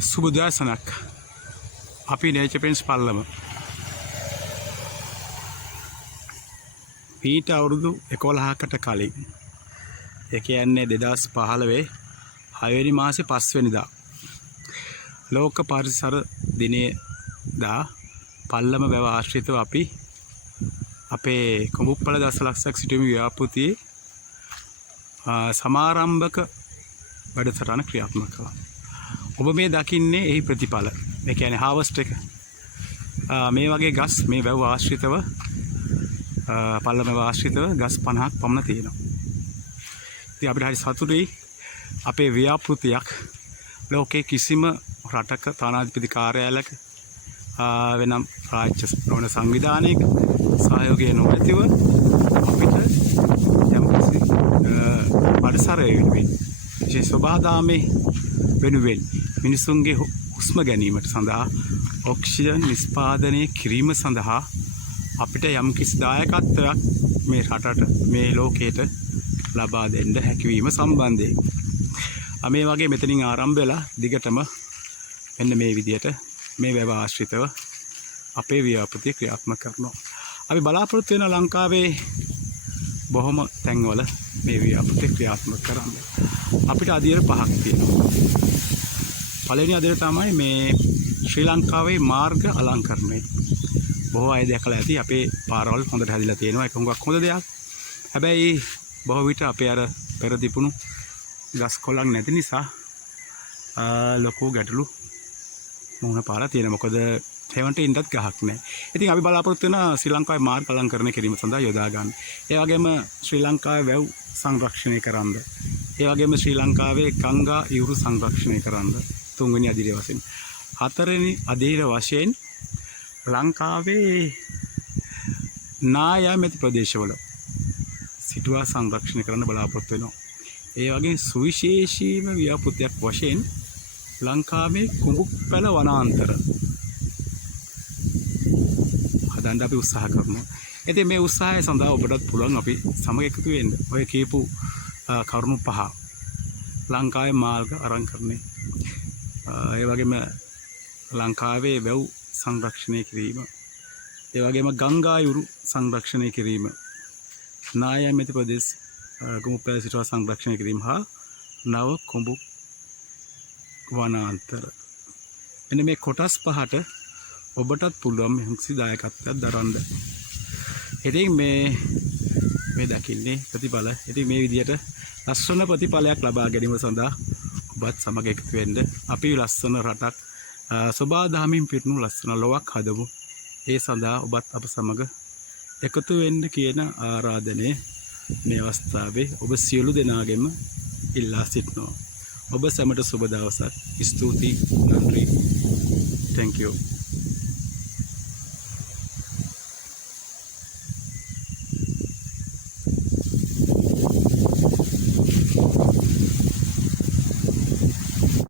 සුබදසනක් අපි nature Pence පල්ලම Peter අවුරුදු 11කට කලින් ඒ කියන්නේ 2015 6 මාසේ 5 වෙනිදා ලෝක පරිසර දිනයේ දා පල්ලම වැව ආශ්‍රිතව අපි අපේ කොඹුප්පල දසලක්ෂයක් සිටුවීම ව්‍යාපෘතියේ සමාරම්භක වැඩසටහන ක්‍රියාත්මක කළා. ඔබ මේ දකින්නේ එහි ප්‍රතිඵල. ඒ කියන්නේ හාවස්ට් එක. මේ වගේ ගස් මේ වැව ආශ්‍රිතව පල්ලම වැව ආශ්‍රිතව ගස් 50ක් පමණ තියෙනවා. ඉතින් අපිට හරි සතුටුයි අපේ ව්‍යාපෘතියක් ලෝකේ කිසිම රටක තානාධිපති කාර්යාලයක වෙනම් රාජ්‍ය ප්‍රවණ සංවිධානයක සහයෝගය නොමැතිව අපිට යම්කිසි පරිසරය වෙනුවෙන් විශේෂ සබහාදාමේ වෙනුවෙන් මිනිසුන්ගේ හුස්ම ගැනීමට සඳහා ඔක්සිජන් නිෂ්පාදනය කිරීම සඳහා අපිට යම්කිසි දායකත්වයක් මේ රටට මේ ලෝකයට ලබා දෙන්න හැකියවීම සම්බන්ධයෙන් මේ වගේ මෙතනින් ආරම්භ වෙලා දිගටම මෙන්න මේ විදියට මේ වැව ආශ්‍රිතව අපේ ව්‍යාපෘතිය ක්‍රියාත්මක කරනවා. අපි බලාපොරොත්තු වෙන ලංකාවේ බොහොම තැන්වල මේ ව්‍යාපෘතිය ක්‍රියාත්මක කරන්න. අපිට අදියර 5ක් තියෙනවා. පළවෙනි අදියර තමයි මේ ශ්‍රී ලංකාවේ මාර්ග අලංකරණය. බොහෝ අය දැකලා ඇති අපේ පාරවල් හොඳට හැදිලා තියෙනවා. ඒක හුඟක් හොඳ දෙයක්. හැබැයි බොහෝ විට අපේ අර පෙර තිබුණු ගස් කොළන් නැති නිසා ලොකු ගැටලු මුහුණ පාලා තියෙනවා. මොකද හේවන්ට ඉන්නත් ගහක් නැහැ. ඉතින් අපි බලාපොරොත්තු වෙන ශ්‍රී ලංකාවේ මාර්ග අලංකරණය කිරීම සඳහා යොදා ගන්න. ඒ වගේම ශ්‍රී ලංකාවේ වැව් සංරක්ෂණය කරන්න. ඒ වගේම ශ්‍රී ලංකාවේ ගංගා ඉවුරු සංරක්ෂණය කරන්න. තුන්වෙනි අදියර වශයෙන්. හතරවෙනි අදියර වශයෙන් ලංකාවේ නායමැති ප්‍රදේශවල සිටුවා සංරක්ෂණය කරන්න බලාපොරොත්තු වෙනවා. ඒ වගේ සුවිශේෂීම ව්‍යාපෘතියක් වශයෙන් ලංකාවේ කුඹුප්පැල වනාන්තර හදන්න අපි උත්සාහ කරනවා. ඉතින් මේ උත්සාහය සඳහා ඔබටත් පුළුවන් අපි සමග එකතු වෙන්න. ඔය කියපු කරුණු 5 ලංකාවේ මාර්ග අලංකරණය, ඒ වගේම ලංකාවේ වැව් සංරක්ෂණය කිරීම, ඒ වගේම ගංගා යුරු සංරක්ෂණය කිරීම, නායමැති ප්‍රදේශ කුඹුප්පැල සිටුවා සංරක්ෂණය කිරීම හා නව කුඹු වනාන්තර. එන්න මේ කොටස් 5ට ඔබටත් පුළුවන් මෙහි දායකත්වයක් දරන්න. ඉතින් මේ දකින්නේ ප්‍රතිඵල. ඉතින් මේ විදිහට ලස්සන ප්‍රතිඵලයක් ලබා ගැනීම සඳහා ඔබත් සමග එකතු වෙන්න. අපි ලස්සන රටක් සබාදාමින් පිරුණු ලස්සන ලොවක් හදමු. ඒ සඳහා ඔබත් අප සමග එකතු වෙන්න කියන ආරාධනය මේ අවස්ථාවේ ඔබ සියලු දෙනාගෙම ඉල්ලා සිටිනවා. ඔබ සැමට සුබ දවසක්. ස්තුතියි. නන්දි. Thank you.